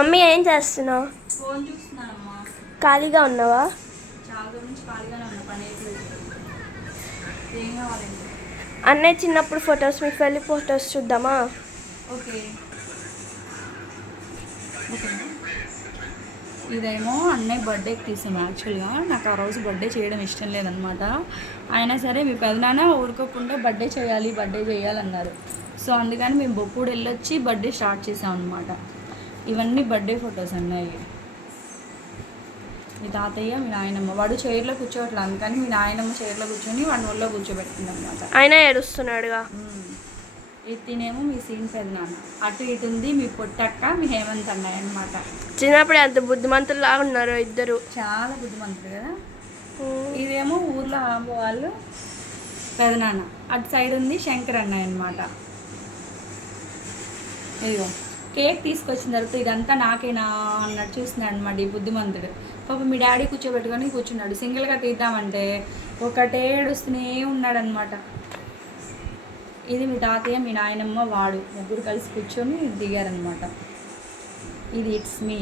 Mummy ఏం చేస్తున్నావు? Phone చూస్తున్నానమ్మా. ఖాళీగా ఉన్నావా? చాలా రోజుల నుంచి ఖాళీగానే ఉన్నా, పని అయిపోయింది. ఏం కావాలండి? అన్నయ్య చిన్నప్పుడు ఫొటోస్, మీ పెళ్లి ఫొటోస్ చూద్దామా? ఓకే. ఇదేమో అన్నయ్య బర్త్డేకి తీసాము. యాక్చువల్గా నాకు ఆ రోజు బర్త్డే చేయడం ఇష్టం లేదనమాట. అయినా సరే మీ పెదనాన్న ఊరుకోకుండా బర్త్డే చేయాలన్నారు. సో అందుకని మేము బొప్పుడు వెళ్ళొచ్చి బర్త్డే స్టార్ట్ చేసాం అనమాట. ఇవన్నీ బర్త్డే ఫొటోస్ అన్నయ్య. మీ తాతయ్య, మీ నాయనమ్మ. వాడు చైర్లో కూర్చోవట్లేదు, అందుకని మీ నాయనమ్మ చైర్లో కూర్చొని వాడిని ఒళ్ళో కూర్చోబెట్టింది అనమాట. ఆయన ఏడుస్తున్నాడుగా. ఇది తినేమో మీ సీన్ పెదనాన్న. అటు ఇటు ఉంది మీ పొట్టక్క, మీ హేమంత్ అన్నయ్య అనమాట. చిన్నప్పుడు ఎంత బుద్ధిమంతుల్లా ఉన్నారు ఇద్దరు. చాలా బుద్ధిమంతులు కదా. ఇదేమో ఊర్లో వాళ్ళు పెదనాన్న. అటు సైడ్ ఉంది శంకర్ అన్నయ్య అనమాట. ఇదిగో కేక్ తీసుకొచ్చిన తర్వాత ఇదంతా నాకేనా అన్నట్టు చూస్తున్నాడు అనమాట ఈ బుద్ధిమంతుడు. పాప మీ డాడీ కూర్చోబెట్టుకొని కూర్చున్నాడు. సింగిల్గా తీద్దామంటే ఒకటే ఏడుస్తూనే ఉన్నాడనమాట. ఇది మీ తాతయ్య, మీ నాయనమ్మ, వాడు ముగ్గురు కలిసి కూర్చొని దిగారనమాట. ఇది ఇట్స్ మీ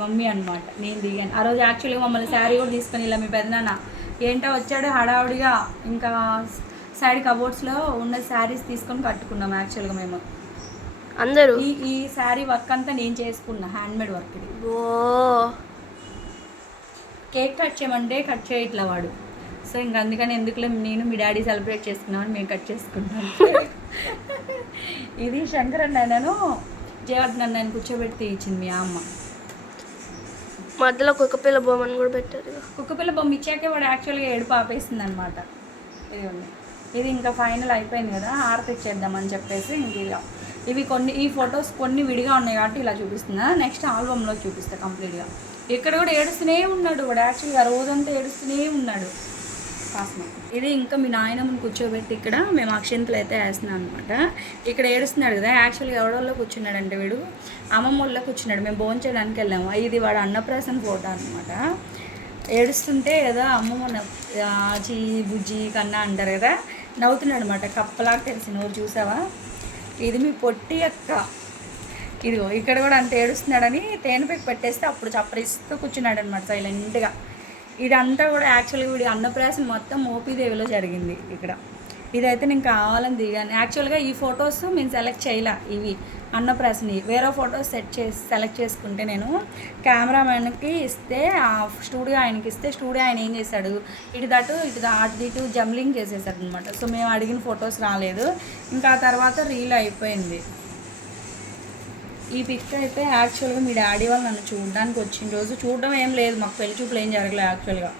మమ్మీ అనమాట. నేను దిగాను ఆ రోజు. యాక్చువల్గా మమ్మల్ని శారీ కూడా తీసుకొని ఇలా మీ పెదనాన్న ఏంటో వచ్చాడు హడావుడిగా. ఇంకా సైడ్ కబోర్డ్స్లో ఉన్న శారీస్ తీసుకొని కట్టుకున్నాం యాక్చువల్గా మేము అందరూ. ఈ శారీ వర్క్ అంతా నేను చేసుకున్నా, హ్యాండ్మేడ్ వర్క్ ఇది. ఓ, కేక్ కట్ చేయమంటే కట్ చేయట్లా వాడు. సో ఇంక అందుకని ఎందుకులే నేను మీ డాడీ సెలబ్రేట్ చేసుకున్నామని మేము కట్ చేసుకుంటాం. ఇది శంకర్ అన్నయ్యను జయవర్ధన్ అన్నయ్యను కూర్చోబెట్టి ఇచ్చింది మీ అమ్మ. మధ్యలో కుక్కపిల్ల బొమ్మను కూడా పెట్టారు. కుక్కపిల్ల బొమ్మ ఇచ్చాకే వాడు యాక్చువల్గా ఏడుపు ఆపేసింది అనమాట. ఇది ఇంకా ఫైనల్ అయిపోయింది కదా, హారతి ఇచ్చేద్దామని చెప్పేసి ఇంక ఇలా ఇవి కొన్ని ఈ ఫొటోస్ కొన్ని విడిగా ఉన్నాయి కాబట్టి ఇలా చూపిస్తున్నా. నెక్స్ట్ ఆల్బమ్లో చూపిస్తా కంప్లీట్గా. ఇక్కడ కూడా ఏడుస్తూనే ఉన్నాడు వాడు. యాక్చువల్గా రోజంతా ఏడుస్తూనే ఉన్నాడు. కాస్మ ఇది ఇంకా మీ నాయనమ్మని కూర్చోబెట్టి ఇక్కడ మేము అక్షంతలు అయితే వేస్తున్నాం అనమాట. ఇక్కడ ఏడుస్తున్నాడు కదా. యాక్చువల్గా ఎవడోళ్ళలో కూర్చున్నాడంటే వీడు అమ్మమ్మ వాళ్ళలో కూర్చున్నాడు. మేము భోంచేయడానికి వెళ్ళాము. ఇది వాడు అన్నప్రాసన ఫోటో అనమాట. ఏడుస్తుంటే ఏదో అమ్మమ్మ చీ బుజ్జి కన్నా అంటారు కదా, నవ్వుతున్నాడు అనమాట. కప్పలాగా తెలిసి నోరు చూసావా. ఇది మీ పొట్టి అక్క. ఇదిగో ఇక్కడ కూడా అంత ఏడుస్తున్నాడని తేనెపైకి పెట్టేస్తే అప్పుడు చప్పరిస్తూ కూర్చున్నాడు అనమాట సైలెంట్గా. ఇదంతా కూడా యాక్చువల్గా వీడి అన్నప్రాసన మొత్తం మోపీదేవిలో జరిగింది ఇక్కడ. ఇదైతే నేను కావాలని దిగాను. యాక్చువల్గా ఈ ఫొటోస్ మేము సెలెక్ట్ చేయలే, ఇవి అన్నప్రాసన. వేరే ఫొటోస్ సెలెక్ట్ చేసుకుంటే నేను కెమెరామెన్కి ఇస్తే, ఆ స్టూడియో ఆయనకి ఇస్తే స్టూడియో ఆయన ఏం చేశాడు, అటు ఇటు జంబ్లింగ్ చేసేసాడు అనమాట. సో మేము అడిగిన ఫొటోస్ రాలేదు. ఇంకా ఆ తర్వాత రీల్ అయిపోయింది. ఈ పిక్ అయితే యాక్చువల్గా మీ డాడీ వాళ్ళు నన్ను చూడడానికి వచ్చిన రోజు, చూడడం ఏం లేదు, మాకు పెళ్లి చూపులు ఏం జరగలేదు. యాక్చువల్గా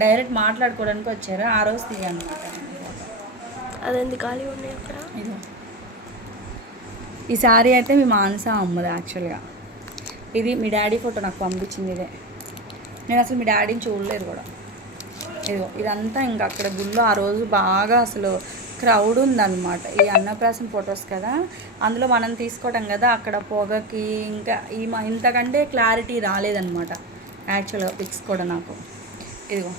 డైరెక్ట్ మాట్లాడుకోవడానికి వచ్చారు. ఆ రోజు దిగాను అనమాట. అదేంది ఖాళీ ఉన్నాయి అక్కడ. ఇదో ఈ శారీ అయితే మీ మానస అమ్మది యాక్చువల్గా. ఇది మీ డాడీ ఫోటో నాకు పంపించింది. ఇదే నేను అసలు మీ డాడీని చూడలేదు కూడా. ఇదిగో ఇదంతా ఇంకా అక్కడ గుళ్ళో ఆ రోజు బాగా అసలు క్రౌడ్ ఉందన్నమాట. ఈ అన్నప్రాసన ఫొటోస్ కదా, అందులో మనం తీసుకోవటం కదా, అక్కడ పొగకి ఇంకా ఇంతకంటే క్లారిటీ రాలేదన్నమాట యాక్చువల్గా పిక్స్ కూడా నాకు. ఇదిగో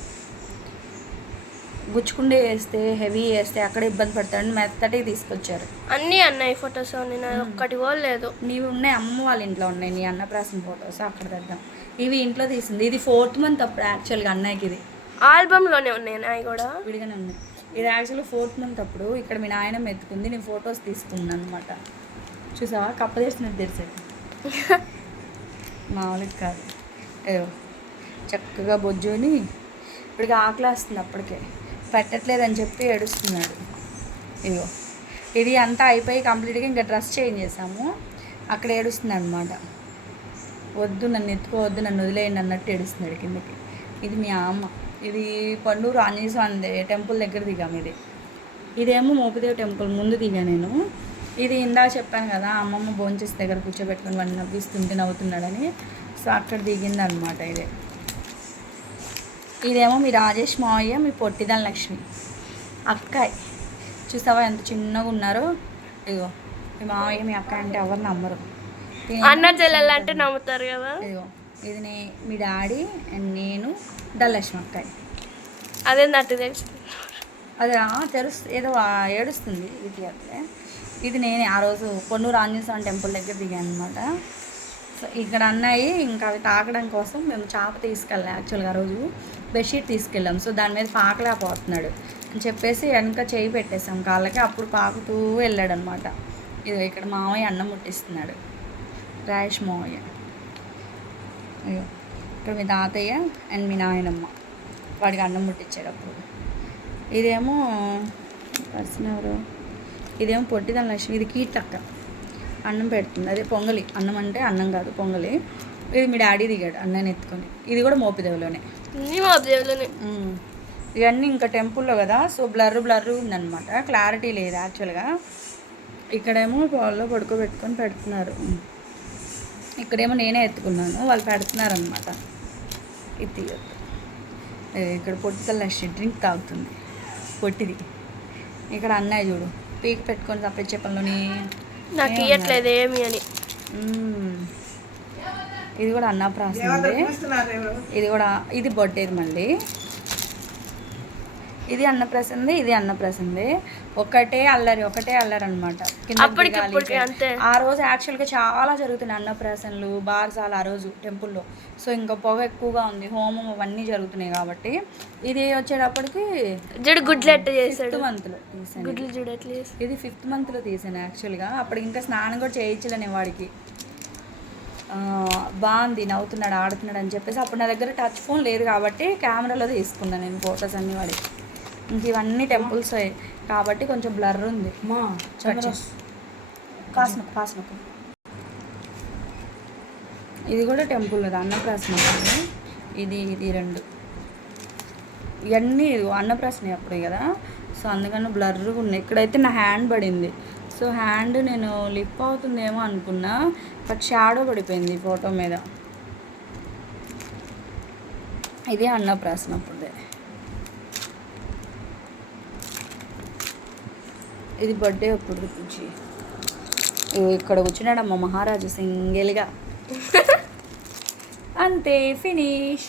గుచ్చుకుండే వేస్తే, హెవీ వేస్తే అక్కడ ఇబ్బంది పడతాడని మెత్తటికి తీసుకొచ్చారు. అన్నీ అన్నయ్య ఫొటోస్ ఉన్నాయి, ఒక్కటి కూడా లేదు. నీవి ఉన్నాయి, అమ్మ వాళ్ళ ఇంట్లో ఉన్నాయి నీ అన్నప్రాసన ఫొటోస్. అక్కడ తెద్దాం. ఇవి ఇంట్లో తీసింది. ఇది 4th month అప్పుడు యాక్చువల్గా అన్నయ్యకి. ఇది ఆల్బమ్లోనే ఉన్నాయి, నాయి కూడా విడిగానే ఉన్నాయి. ఇది యాక్చువల్గా 4th month అప్పుడు ఇక్కడ మీ నాయనమ్మ ఎత్తుకుంది, నేను ఫొటోస్ తీసుకున్నాను అనమాట. చూసావా కప్ప చేసినట్టు తెరిసేది. మామూలుగా కాదు. ఏదో చక్కగా బొజ్జుని ఇప్పటికి ఆకలి వస్తుంది, అప్పటికే పెట్టట్లేదని చెప్పి ఏడుస్తున్నాడు. ఇదిగో ఇది అంతా అయిపోయి కంప్లీట్గా ఇంకా డ్రెస్ చేంజ్ చేసాము. అక్కడ ఏడుస్తున్నాడు అనమాట. వద్దు నన్ను ఎత్తుకోవద్దు, నన్ను వదిలేయండి అన్నట్టు ఏడుస్తున్నాడు కిందకి. ఇది మీ అమ్మ. ఇది పండూరు ఆంజనేయ స్వామి టెంపుల్ దగ్గర దిగాము. ఇదేమో మోపిదేవి టెంపుల్ ముందు దిగా నేను. ఇది ఇందాక చెప్పాను కదా, అమ్మమ్మ భోంచేసి దగ్గర కూర్చోబెట్టుకుని వాడిని నవ్విస్తుంటే నవ్వుతున్నాడని. సో అక్కడ దిగింది అనమాట. ఇదేమో మీ రాజేష్ మావయ్య, మీ పొట్టిదాని లక్ష్మి అక్కాయ్. చూసావా ఎంత చిన్నగా ఉన్నారో. ఇదిగో మీ మావయ్య, మీ అక్క అంటే ఎవరు నమ్మరు. అన్న చెల్లెలంటే నమ్ముతారు కదా. ఇదిగో ఇది మీ డాడీ అండ్ నేను ధనలక్ష్మి అక్కాయ్. అదే నట్టు తెలుసు. అదే తెలుసు, ఏదో ఏడుస్తుంది ఇది. అట్లే ఇది నేనే ఆ రోజు పొన్నూరు ఆంజనేయ స్వామి టెంపుల్ దగ్గర దిగాను అనమాట. సో ఇక్కడ అన్నయ్యి ఇంకా అవి తాకడం కోసం మేము చాప తీసుకెళ్ళాం. యాక్చువల్గా ఆ రోజు బెడ్షీట్ తీసుకెళ్ళాం. సో దాని మీద పాకలేకపోతున్నాడు అని చెప్పేసి వెనక చేయి పెట్టేసాం కాళ్ళకి. అప్పుడు పాకుతూ వెళ్ళాడు అనమాట. ఇది ఇక్కడ మామయ్య అన్నం ముట్టిస్తున్నాడు, రాయేష్ మామయ్య. అయ్యో ఇక్కడ మీ తాతయ్య అండ్ మీ నాయనమ్మ వాడికి అన్నం ముట్టించాడు అప్పుడు. ఇదేమో పర్సన్ ఎవరు, ఇదేమో పొట్టిదన్న లక్ష్మి, ఇది కీర్తక్క అన్నం పెడుతుంది. అదే పొంగలి, అన్నం అంటే అన్నం కాదు పొంగలి. ఇది మీ డాడీ దిగాడు అన్నని ఎత్తుకొని. ఇది కూడా మోపిదేవిలోనే. ఇవన్నీ ఇంకా టెంపుల్లో కదా, సో బ్లర్ ఉందన్నమాట, క్లారిటీ లేదు యాక్చువల్గా. ఇక్కడేమో పాల్లో పడుకోబెట్టుకొని పెడుతున్నారు, ఇక్కడేమో నేనే ఎత్తుకున్నాను, వాళ్ళు పెడుతున్నారు అనమాట. ఇది తీయొద్దు. ఇక్కడ పొట్టిదల లక్ష్మి డ్రింక్ తాగుతుంది పొట్టిది. ఇక్కడ అన్నయ్య చూడు పీక్ పెట్టుకొని తప్పించే పనిలోని నాకు ఇవ్వట్లేదు ఏమి అని. ఇది కూడా అన్నప్రాసన, ఇది కూడా ఇది బొట్టేది మళ్ళీ. ఇది అన్నప్రాసంది, ఇది అన్నప్రాసంది. ఒకటే అల్లరి అనమాట. ఆ రోజు యాక్చువల్గా చాలా జరుగుతున్నాయి అన్నప్రాసనలు, బారసాలు ఆ రోజు టెంపుల్లో. సో ఇంకా పొగ ఎక్కువగా ఉంది, హోమం అవన్నీ జరుగుతున్నాయి కాబట్టి. ఇది వచ్చేటప్పటికి ఫిఫ్త్ మంత్లో తీసాను. ఇది 5th మంత్లో తీసాను యాక్చువల్గా. అప్పటికి ఇంకా స్నానం కూడా చేయించలేని వాడికి. బాగుంది, నవ్వుతున్నాడు, ఆడుతున్నాడు అని చెప్పేసి. అప్పుడు నా దగ్గర టచ్ ఫోన్ లేదు కాబట్టి కెమెరాలో తీసుకున్నాను నేను ఫొటోస్ అన్నీ వాడికి. ఇంక ఇవన్నీ టెంపుల్స్ కాబట్టి కొంచెం బ్లర్ ఉంది. కాసునకు ఇది కూడా టెంపుల్ కదా, అన్నప్రాసన. ఇది 2 ఇవన్నీ అన్నప్రాసన అప్పుడు కదా, సో అందుకని బ్లర్గా ఉన్నాయి. ఇక్కడైతే నా హ్యాండ్ పడింది, సో హ్యాండ్ నేను లిప్ అవుతుందేమో అనుకున్నా, బట్ షాడో పడిపోయింది ఫోటో మీద. ఇది అన్నప్రాసన అప్పుడే. ఇది బర్త్డే అప్పుడు గురించి. ఇక్కడ కూర్చున్నాడమ్మ మహారాజు సింగిల్గా. అంతే, ఫినిష్.